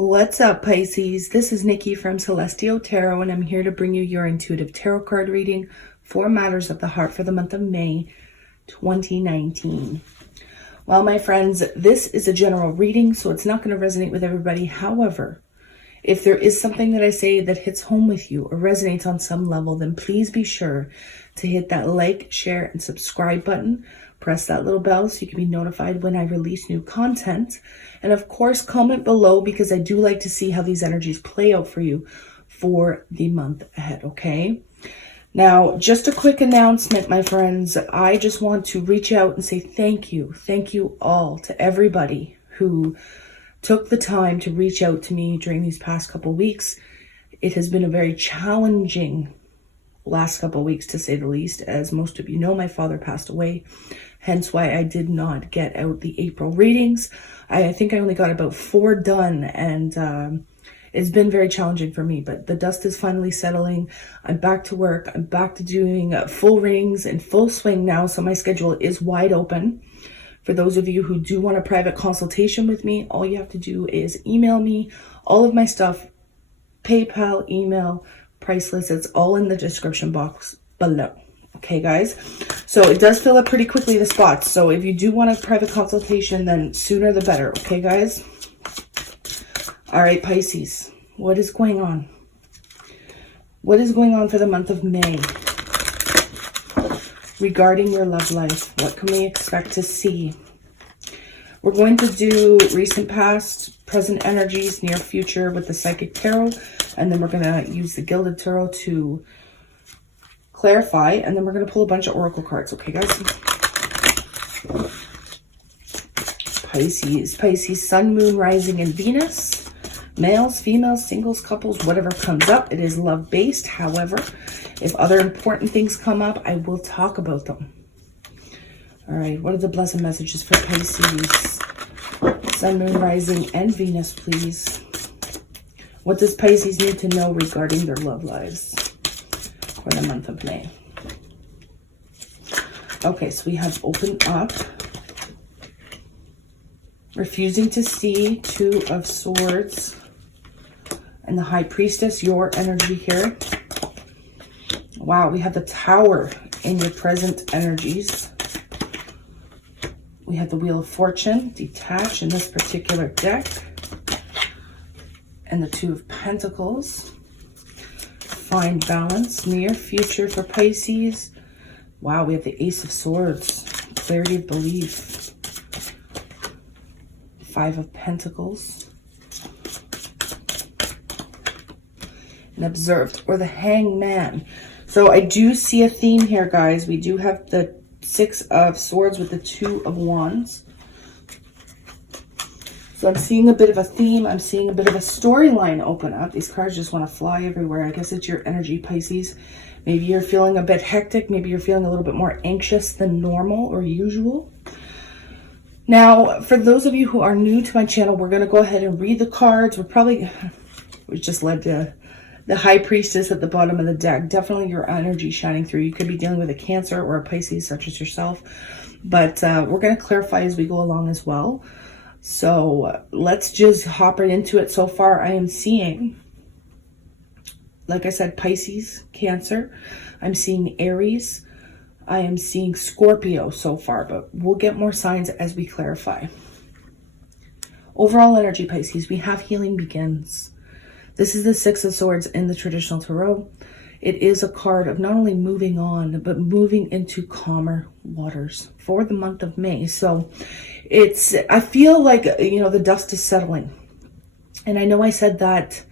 What's up, Pisces? This is Nikki from Celestial Tarot, and I'm here to bring you your intuitive tarot card reading for matters of the heart for the month of May 2019. Well, my friends, this is a general reading, so it's not going to resonate with everybody. However, if there is something that I say that hits home with you or resonates on some level, then please be sure to hit that like, share, and subscribe button. Press that little bell so you can be notified when I release new content. And of course, comment below because I do like to see how these energies play out for you for the month ahead, okay? Now, just a quick announcement, my friends. I just want to reach out and say thank you. Thank you all to everybody who took the time to reach out to me during these past couple weeks. It has been a very challenging last couple of weeks, to say the least. As most of you know, my father passed away, hence why I did not get out the April readings. I think I only got about 4 done, and it's been very challenging for me, but the dust is finally settling. I'm back to work. I'm back to doing full readings in full swing now, so my schedule is wide open. For those of you who do want a private consultation with me, all you have to do is email me. All of my stuff, PayPal, email, price list, it's all in the description box below. Okay, guys? So it does fill up pretty quickly, the spots. So if you do want a private consultation, then sooner the better. Okay, guys? All right, Pisces. What is going on? What is going on for the month of May regarding your love life? What can we expect to see? We're going to do recent past, present energies, near future with the Psychic Tarot. And then we're going to use the Gilded Tarot to clarify. And then we're going to pull a bunch of Oracle cards. Okay, guys? Pisces. Pisces, Sun, Moon, Rising, and Venus. Males, females, singles, couples, whatever comes up. It is love-based. However, if other important things come up, I will talk about them. All right, what are the blessed messages for Pisces? Sun, Moon, Rising, and Venus, please. What does Pisces need to know regarding their love lives for the month of May? Okay, so we have Open Up. Refusing to see, 2 of Swords. And the High Priestess, your energy here. Wow, we have the Tower in your present energies. We have the Wheel of Fortune, detached in this particular deck. And the 2 of Pentacles. Find balance, near future for Pisces. Wow, we have the Ace of Swords, clarity of belief. 5 of Pentacles. And Observed, or the Hangman. So I do see a theme here, guys. We do have the 6 of Swords with the 2 of Wands. So I'm seeing a bit of a theme. I'm seeing a bit of a storyline open up. These cards just want to fly everywhere. I guess it's your energy, Pisces. Maybe you're feeling a bit hectic. Maybe you're feeling a little bit more anxious than normal or usual. Now, for those of you who are new to my channel, we're going to go ahead and read the cards. We just led to the High Priestess at the bottom of the deck. Definitely your energy shining through. You could be dealing with a Cancer or a Pisces such as yourself. But we're going to clarify as we go along as well. So let's just hop right into it. So far, I am seeing, like I said, Pisces, Cancer. I'm seeing Aries. I am seeing Scorpio so far, but we'll get more signs as we clarify. Overall energy, Pisces, we have Healing Begins. This is the 6 of Swords in the traditional tarot. It is a card of not only moving on, but moving into calmer waters for the month of May. So I feel like, the dust is settling. And I know I said that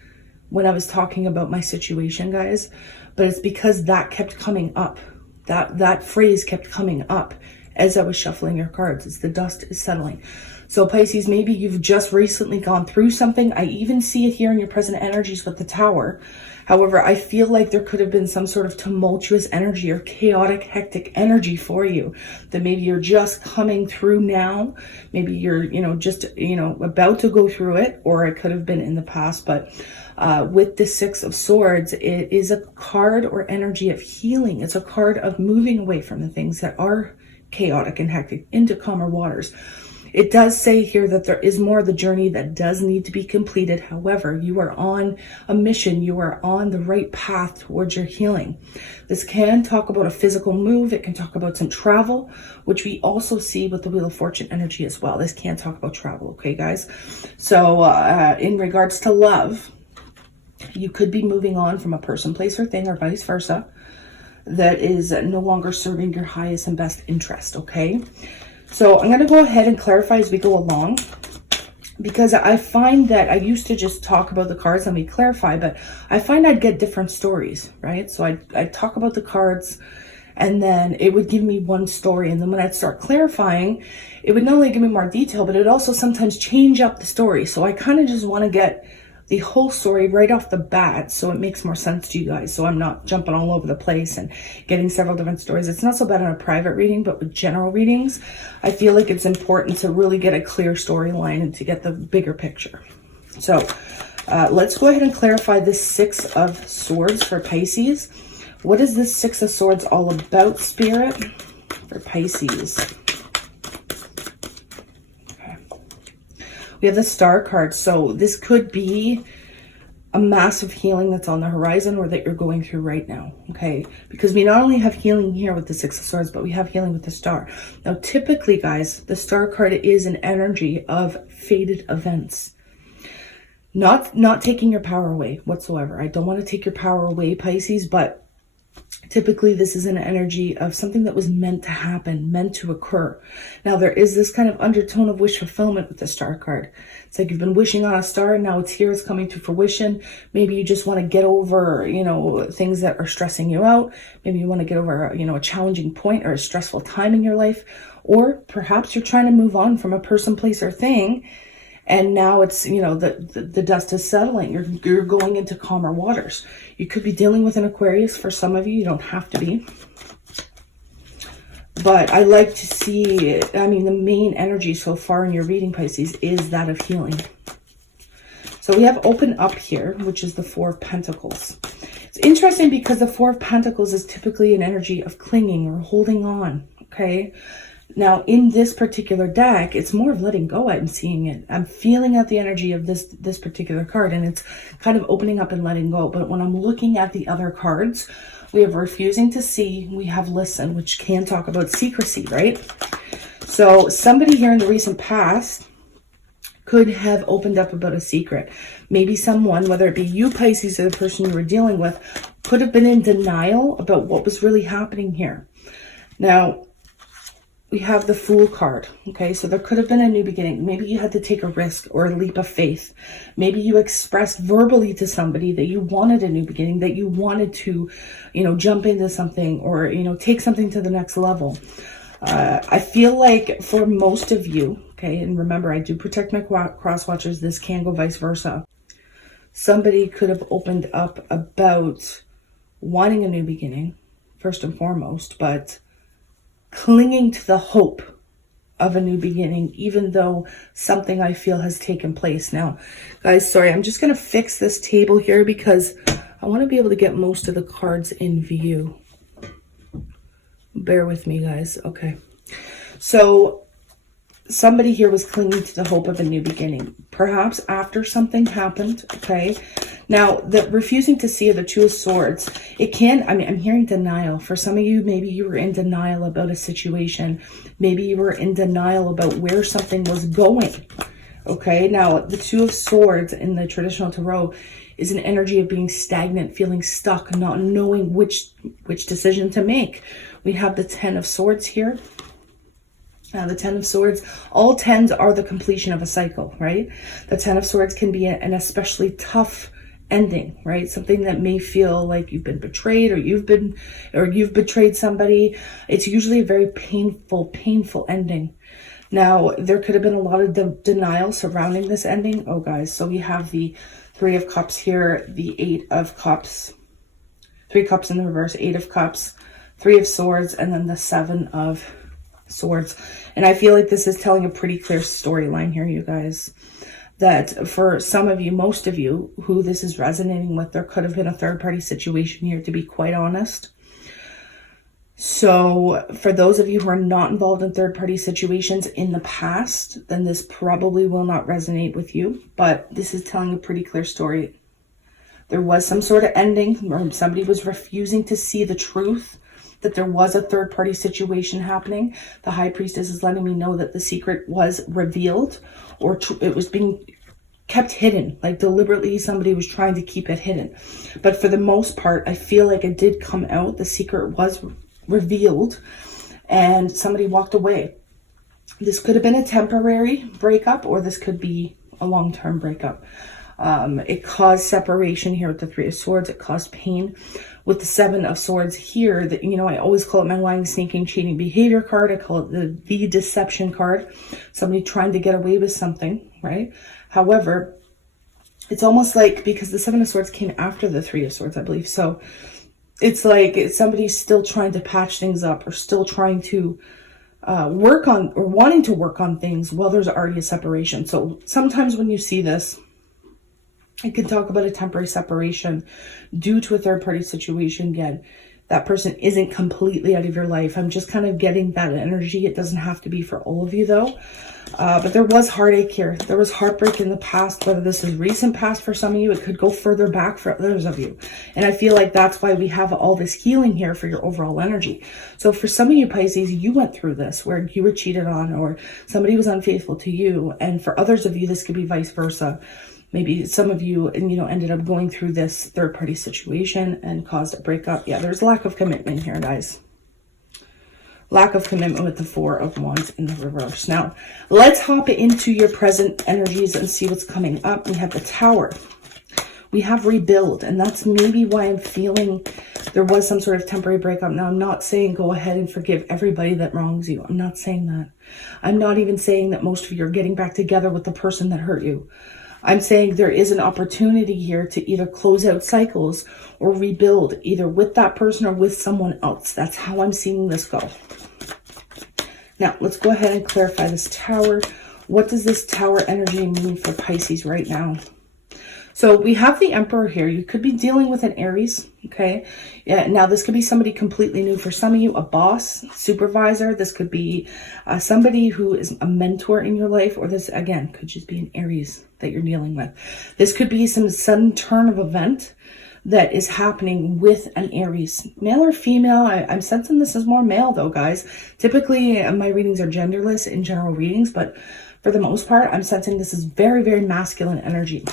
when I was talking about my situation, guys, but it's because that kept coming up. That phrase kept coming up as I was shuffling your cards. It's the dust is settling. So Pisces, maybe you've just recently gone through something. I even see it here in your present energies with the Tower. However, I feel like there could have been some sort of tumultuous energy or chaotic, hectic energy for you that maybe you're just coming through now. Maybe you're, just, about to go through it, or it could have been in the past. But with the 6 of Swords, it is a card or energy of healing. It's a card of moving away from the things that are chaotic and hectic into calmer waters. It does say here that there is more of the journey that does need to be completed. However, you are on a mission. You are on the right path towards your healing. This can talk about a physical move. It can talk about some travel, which we also see with the Wheel of Fortune energy as well. This can talk about travel, okay, guys? So in regards to love, you could be moving on from a person, place, or thing, or vice versa, that is no longer serving your highest and best interest, okay? So I'm going to go ahead and clarify as we go along, because I find that I used to just talk about the cards and we clarify, but I find I'd get different stories, right? So I'd talk about the cards and then it would give me one story. And then when I'd start clarifying, it would not only give me more detail, but it also sometimes change up the story. So I kind of just want to get the whole story right off the bat so it makes more sense to you guys, so I'm not jumping all over the place and getting several different stories. It's not so bad in a private reading, but with general readings, I feel like it's important to really get a clear storyline and to get the bigger picture. So let's go ahead and clarify this Six of Swords for Pisces. What is this Six of Swords all about, Spirit, for Pisces? We have the Star card. So this could be a massive healing that's on the horizon or that you're going through right now, okay? Because we not only have healing here with the Six of Swords, but we have healing with the Star. Now, typically, guys, the Star card is an energy of fated events. Not taking your power away whatsoever. I don't want to take your power away, Pisces, but typically this is an energy of something that was meant to happen, meant to occur. Now there is this kind of undertone of wish fulfillment with the Star card. It's like you've been wishing on a star and now it's here, it's coming to fruition. Maybe you just want to get over, things that are stressing you out. Maybe you want to get over, a challenging point or a stressful time in your life. Or perhaps you're trying to move on from a person, place, or thing. And now it's, the dust is settling. You're going into calmer waters. You could be dealing with an Aquarius for some of you. You don't have to be. But I like to see, the main energy so far in your reading, Pisces, is that of healing. So we have open up here, which is the Four of Pentacles. It's interesting because the Four of Pentacles is typically an energy of clinging or holding on, okay? Now, in this particular deck, it's more of letting go. I'm seeing it. I'm feeling out the energy of this particular card, and it's kind of opening up and letting go. But when I'm looking at the other cards, we have refusing to see. We have listen, which can talk about secrecy, right? So somebody here in the recent past could have opened up about a secret. Maybe someone, whether it be you, Pisces, or the person you were dealing with, could have been in denial about what was really happening here. Now, we have the Fool card, okay? So there could have been a new beginning. Maybe you had to take a risk or a leap of faith. Maybe you expressed verbally to somebody that you wanted a new beginning, that you wanted to, jump into something or, take something to the next level. I feel like for most of you, okay, and remember, I do protect my cross watchers. This can go vice versa. Somebody could have opened up about wanting a new beginning, first and foremost, but clinging to the hope of a new beginning, even though something I feel has taken place. Now, guys, sorry, I'm just going to fix this table here because I want to be able to get most of the cards in view. Bear with me, guys. Okay. So somebody here was clinging to the hope of a new beginning, perhaps after something happened, okay? Now, the refusing to see the Two of Swords, it can, I'm hearing denial. For some of you, maybe you were in denial about a situation. Maybe you were in denial about where something was going, okay? Now, the Two of Swords in the traditional tarot is an energy of being stagnant, feeling stuck, not knowing which decision to make. We have the Ten of Swords here. The Ten of Swords, all tens are the completion of a cycle, right? The Ten of Swords can be an especially tough ending, right? Something that may feel like you've been betrayed or you've betrayed somebody. It's usually a very painful ending. Now, there could have been a lot of denial surrounding this ending. Oh, guys, so we have the Three of Cups here, the Eight of Cups, Three Cups in the reverse, Eight of Cups, Three of Swords, and then the Seven of Swords. And I feel like this is telling a pretty clear storyline here, you guys, that for some of you, most of you, who this is resonating with, there could have been a third-party situation here, to be quite honest. So for those of you who are not involved in third-party situations in the past, then this probably will not resonate with you. But this is telling a pretty clear story. There was some sort of ending, or somebody was refusing to see the truth that there was a third-party situation happening. The High Priestess is letting me know that the secret was revealed, or it was being kept hidden. Like deliberately somebody was trying to keep it hidden. But for the most part, I feel like it did come out. The secret was revealed and somebody walked away. This could have been a temporary breakup, or this could be a long-term breakup. It caused separation here with the Three of Swords. It caused pain with the Seven of Swords here. That, you know, I always call it my lying, sneaking, cheating behavior card. I call it the deception card. Somebody trying to get away with something, right? However, it's almost like, because the Seven of Swords came after the Three of Swords, I believe. So it's like somebody's still trying to patch things up, or still trying to work on, or wanting to work on things while there's already a separation. So sometimes when you see this, I can talk about a temporary separation due to a third-party situation. Again, that person isn't completely out of your life. I'm just kind of getting that energy. It doesn't have to be for all of you, though. But there was heartache here. There was heartbreak in the past, whether this is recent past for some of you. It could go further back for others of you. And I feel like that's why we have all this healing here for your overall energy. So for some of you Pisces, you went through this where you were cheated on, or somebody was unfaithful to you. And for others of you, this could be vice versa. Maybe some of you, you know, ended up going through this third-party situation and caused a breakup. Yeah, there's lack of commitment here, guys. Lack of commitment with the Four of Wands in the reverse. Now, let's hop into your present energies and see what's coming up. We have the Tower. We have rebuild, and that's maybe why I'm feeling there was some sort of temporary breakup. Now, I'm not saying go ahead and forgive everybody that wrongs you. I'm not saying that. I'm not even saying that most of you are getting back together with the person that hurt you. I'm saying there is an opportunity here to either close out cycles or rebuild, either with that person or with someone else. That's how I'm seeing this go. Now, let's go ahead and clarify this Tower. What does this Tower energy mean for Pisces right now? So we have the Emperor here. You could be dealing with an Aries, okay? Yeah. Now, this could be somebody completely new for some of you, a boss, supervisor. This could be somebody who is a mentor in your life, or this, again, could just be an Aries that you're dealing with. This could be some sudden turn of event that is happening with an Aries, male or female. I'm sensing this is more male though, guys. Typically my readings are genderless in general readings, but for the most part, I'm sensing this is very, very masculine energy.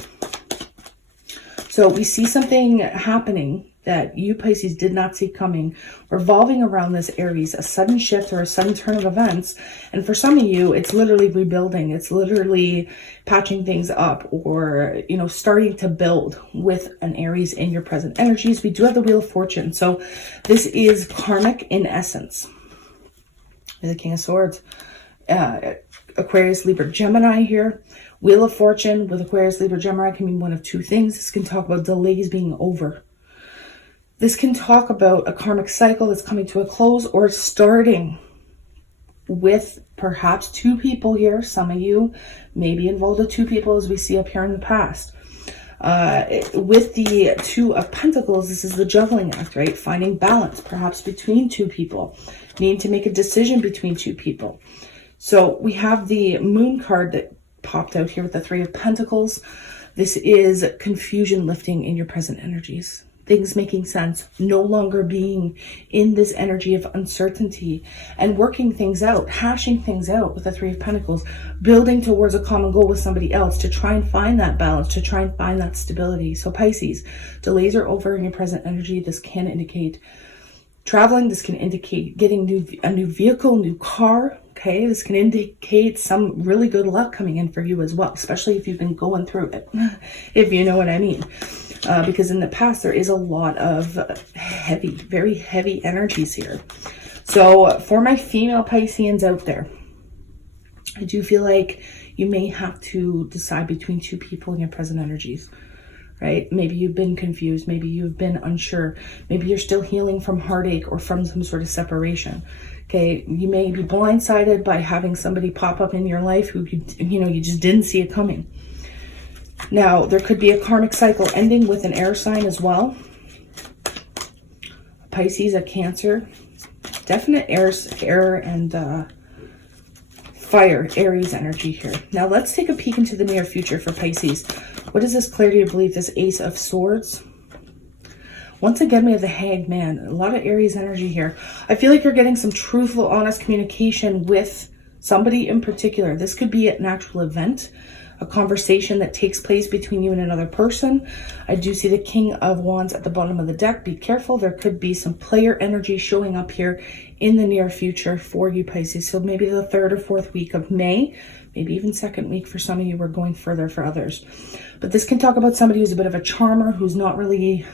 So we see something happening that you Pisces did not see coming, revolving around this Aries, a sudden shift or a sudden turn of events. And for some of you, it's literally rebuilding. It's literally patching things up, or, you know, starting to build with an Aries in your present energies. We do have the Wheel of Fortune. So this is karmic in essence. The King of Swords, Aquarius, Libra, Gemini here. Wheel of Fortune with Aquarius, Libra, Gemini can mean one of two things. This can talk about delays being over. This can talk about a karmic cycle that's coming to a close, or starting with perhaps two people here. Some of you may be involved with two people, as we see up here in the past. With the Two of Pentacles, this is the juggling act, right? Finding balance, perhaps between two people. Needing to make a decision between two people. So we have the Moon card that popped out here with the Three of Pentacles. This is confusion lifting in your present energies. Things making sense, no longer being in this energy of uncertainty, and working things out, hashing things out with the Three of Pentacles, building towards a common goal with somebody else to try and find that balance, to try and find that stability. So Pisces, delays are over in your present energy. This can indicate traveling. This can indicate getting a new vehicle, new car. Okay, this can indicate some really good luck coming in for you as well, especially if you've been going through it, if you know what I mean. Because in the past, there is a lot of heavy, very heavy energies here. So for my female Pisceans out there, I do feel like you may have to decide between two people in your present energies, right? Maybe you've been confused. Maybe you've been unsure. Maybe you're still healing from heartache or from some sort of separation. Okay, you may be blindsided by having somebody pop up in your life who you just didn't see it coming. Now, there could be a karmic cycle ending with an air sign as well. Pisces, a Cancer, definite air and fire, Aries energy here. Now let's take a peek into the near future for Pisces. What is this clarity of belief, this Ace of Swords? Once again, we have the Hanged Man. A lot of Aries energy here. I feel like you're getting some truthful, honest communication with somebody in particular. This could be an actual event, a conversation that takes place between you and another person. I do see the King of Wands at the bottom of the deck. Be careful. There could be some player energy showing up here in the near future for you, Pisces. So maybe the 3rd or 4th week of May, maybe even 2nd week for some of you. We're going further for others. But this can talk about somebody who's a bit of a charmer, who's not really...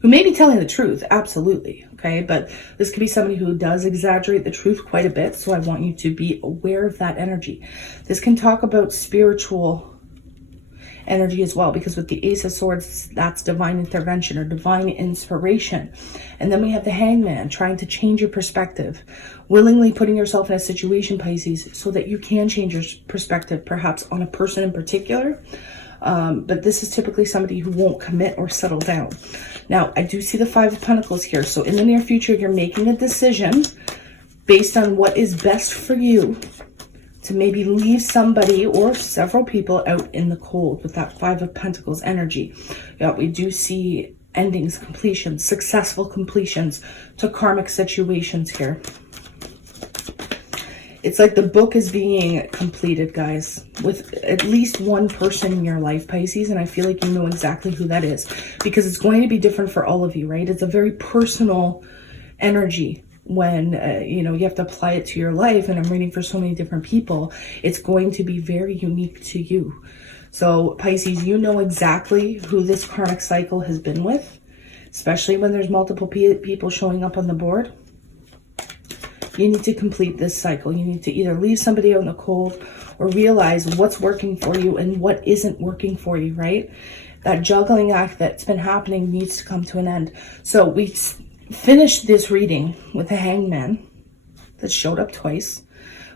who may be telling the truth, absolutely, okay? But this could be somebody who does exaggerate the truth quite a bit, so I want you to be aware of that energy. This can talk about spiritual energy as well, because with the Ace of Swords, that's divine intervention or divine inspiration. And then we have the Hanged Man, trying to change your perspective, willingly putting yourself in a situation, Pisces, so that you can change your perspective, perhaps on a person in particular. But this is typically somebody who won't commit or settle down. Now, I do see the 5 of Pentacles here. So in the near future, you're making a decision based on what is best for you to maybe leave somebody or several people out in the cold with that 5 of Pentacles energy. Yeah, we do see endings, completions, successful completions to karmic situations here. It's like the book is being completed, guys, with at least one person in your life, Pisces, and I feel like you know exactly who that is, because it's going to be different for all of you, right? It's a very personal energy when, you know, you have to apply it to your life, and I'm reading for so many different people. It's going to be very unique to you. So, Pisces, you know exactly who this karmic cycle has been with, especially when there's multiple people showing up on the board. You need to complete this cycle. You need to either leave somebody out in the cold or realize what's working for you and what isn't working for you, right? That juggling act that's been happening needs to come to an end. So we finished this reading with the Hanged Man that showed up twice.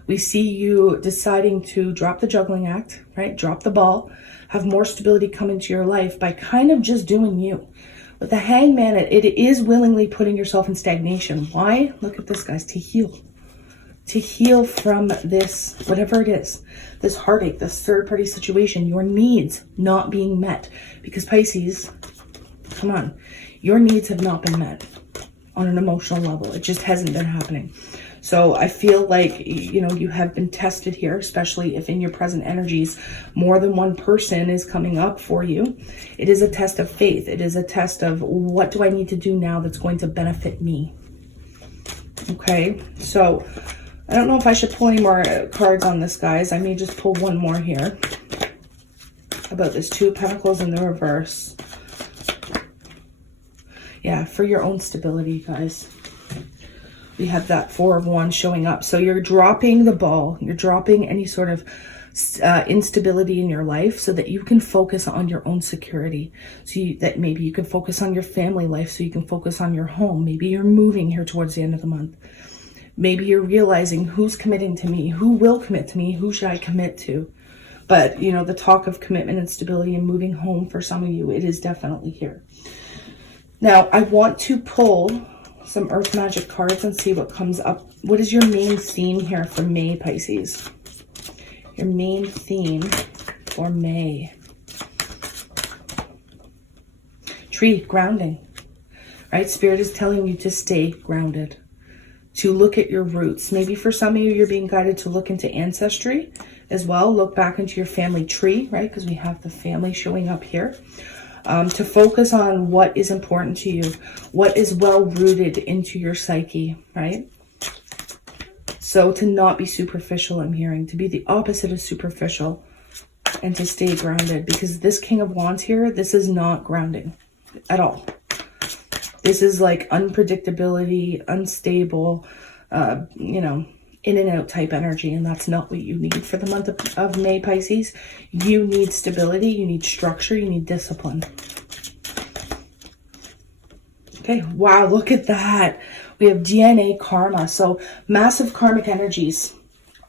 We see you deciding to drop the juggling act, right? Drop the ball, have more stability come into your life by kind of just doing you. With the Hanged Man, it is willingly putting yourself in stagnation. Why? Look at this, guys. To heal. To heal from this, whatever it is, this heartache, this third-party situation, your needs not being met. Because Pisces, come on, your needs have not been met on an emotional level. It just hasn't been happening. So I feel like, you know, you have been tested here, especially if in your present energies, more than one person is coming up for you. It is a test of faith. It is a test of what do I need to do now that's going to benefit me? Okay, so I don't know if I should pull any more cards on this, guys. I may just pull one more here about this 2 of Pentacles in the reverse. Yeah, for your own stability, guys. We have that 4 of Wands showing up. So you're dropping the ball. You're dropping any sort of instability in your life so that you can focus on your own security. So that maybe you can focus on your family life, so you can focus on your home. Maybe you're moving here towards the end of the month. Maybe you're realizing who's committing to me, who will commit to me, who should I commit to. But, you know, the talk of commitment and stability and moving home for some of you, it is definitely here. Now, I want to pull some Earth Magic cards and see what comes up. What is your main theme here for May, Pisces? Your main theme for May. Tree, grounding. Right? Spirit is telling you to stay grounded, to look at your roots. Maybe for some of you, you're being guided to look into ancestry as well. Look back into your family tree, right? Because we have the family showing up here. To focus on what is important to you, what is well rooted into your psyche, right? So to not be superficial, I'm hearing, to be the opposite of superficial and to stay grounded, because this King of Wands here, this is not grounding at all. This is like unpredictability, unstable, you know, in and out type energy, and that's not what you need for the month of May, Pisces. You need stability, you need structure, you need discipline. Okay, wow, look at that. We have DNA karma, so massive karmic energies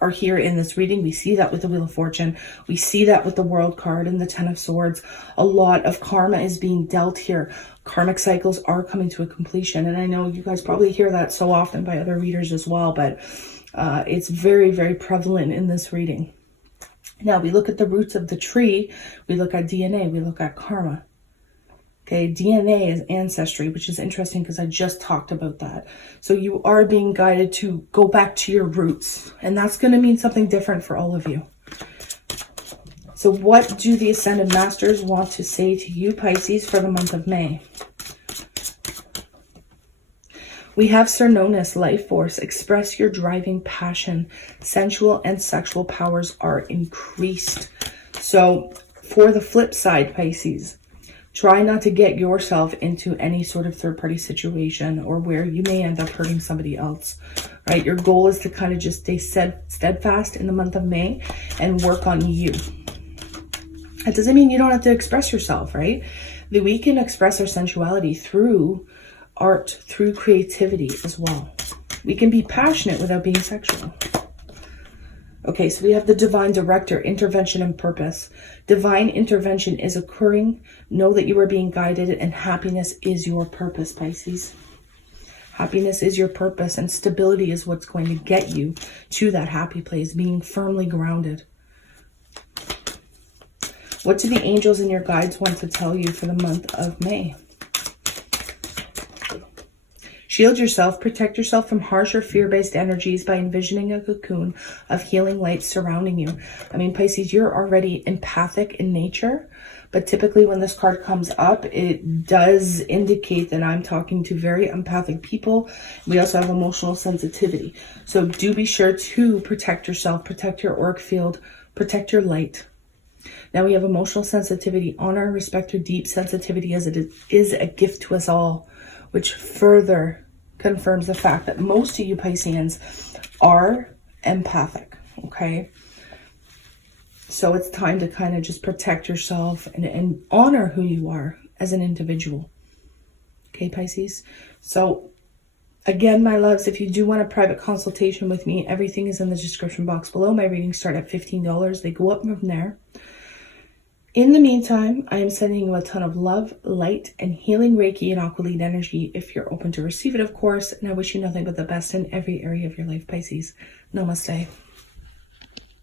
are here in this reading. We see that with the Wheel of Fortune. We see that with the World card and the Ten of Swords. A lot of karma is being dealt here. Karmic cycles are coming to a completion. And I know you guys probably hear that so often by other readers as well, but it's very, very prevalent in this reading. Now, we look at the roots of the tree. We look at DNA. We look at karma. Okay, DNA is ancestry, which is interesting because I just talked about that. So you are being guided to go back to your roots, and that's going to mean something different for all of you. So what do the Ascended Masters want to say to you, Pisces, for the month of May? We have Cernunnos, life force. Express your driving passion. Sensual and sexual powers are increased. So for the flip side, Pisces, try not to get yourself into any sort of third-party situation or where you may end up hurting somebody else, right? Your goal is to kind of just stay steadfast in the month of May and work on you. That doesn't mean you don't have to express yourself, right? We can express our sensuality through art, through creativity as well. We can be passionate without being sexual. Okay, so we have the Divine Director, intervention and purpose. Divine intervention is occurring. Know that you are being guided, and happiness is your purpose, Pisces. Happiness is your purpose, and stability is what's going to get you to that happy place, being firmly grounded. What do the angels and your guides want to tell you for the month of May? Shield yourself, protect yourself from harsh or fear-based energies by envisioning a cocoon of healing light surrounding you. I mean, Pisces, you're already empathic in nature, but typically when this card comes up, it does indicate that I'm talking to very empathic people. We also have emotional sensitivity. So do be sure to protect yourself, protect your auric field, protect your light. Now we have emotional sensitivity. Honor and respect your deep sensitivity as it is a gift to us all, which further confirms the fact that most of you Pisceans are empathic, okay? So it's time to kind of just protect yourself and honor who you are as an individual. Okay, Pisces? So again, my loves, if you do want a private consultation with me, everything is in the description box below. My readings start at $15. They go up from there. In the meantime, I am sending you a ton of love, light, and healing Reiki and Aqualite energy if you're open to receive it, of course. And I wish you nothing but the best in every area of your life, Pisces. Namaste.